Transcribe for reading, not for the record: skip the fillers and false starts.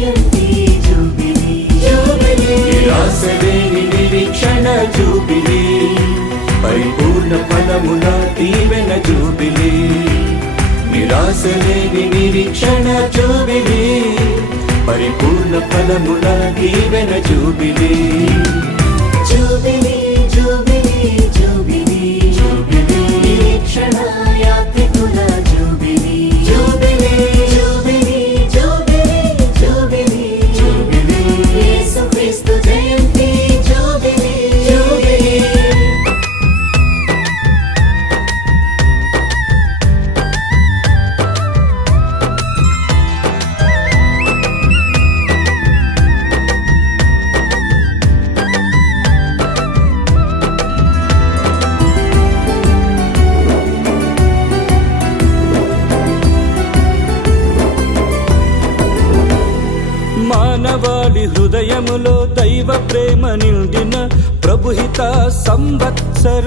జయంతి jubilee jubilee నిరాశలేని నిరీక్షణ jubilee పరిపూర్ణ ఫలముల దీవెన జూబిలీ నిరాశలేని నిరీక్షణ జూబిలీ పరిపూర్ణ ఫలముల దీవెన jubilee jubilee jubilee jubilee jubilee నిరీక్షణ యాత్రికుల jubilee jubilee jubilee jubilee jubilee jubilee Yesukristu జయంతి జూబిలీ జూబిలీ మానవాళి హృదయములో దైవ ప్రేమ నిండిన ప్రభుహిత సంవత్సర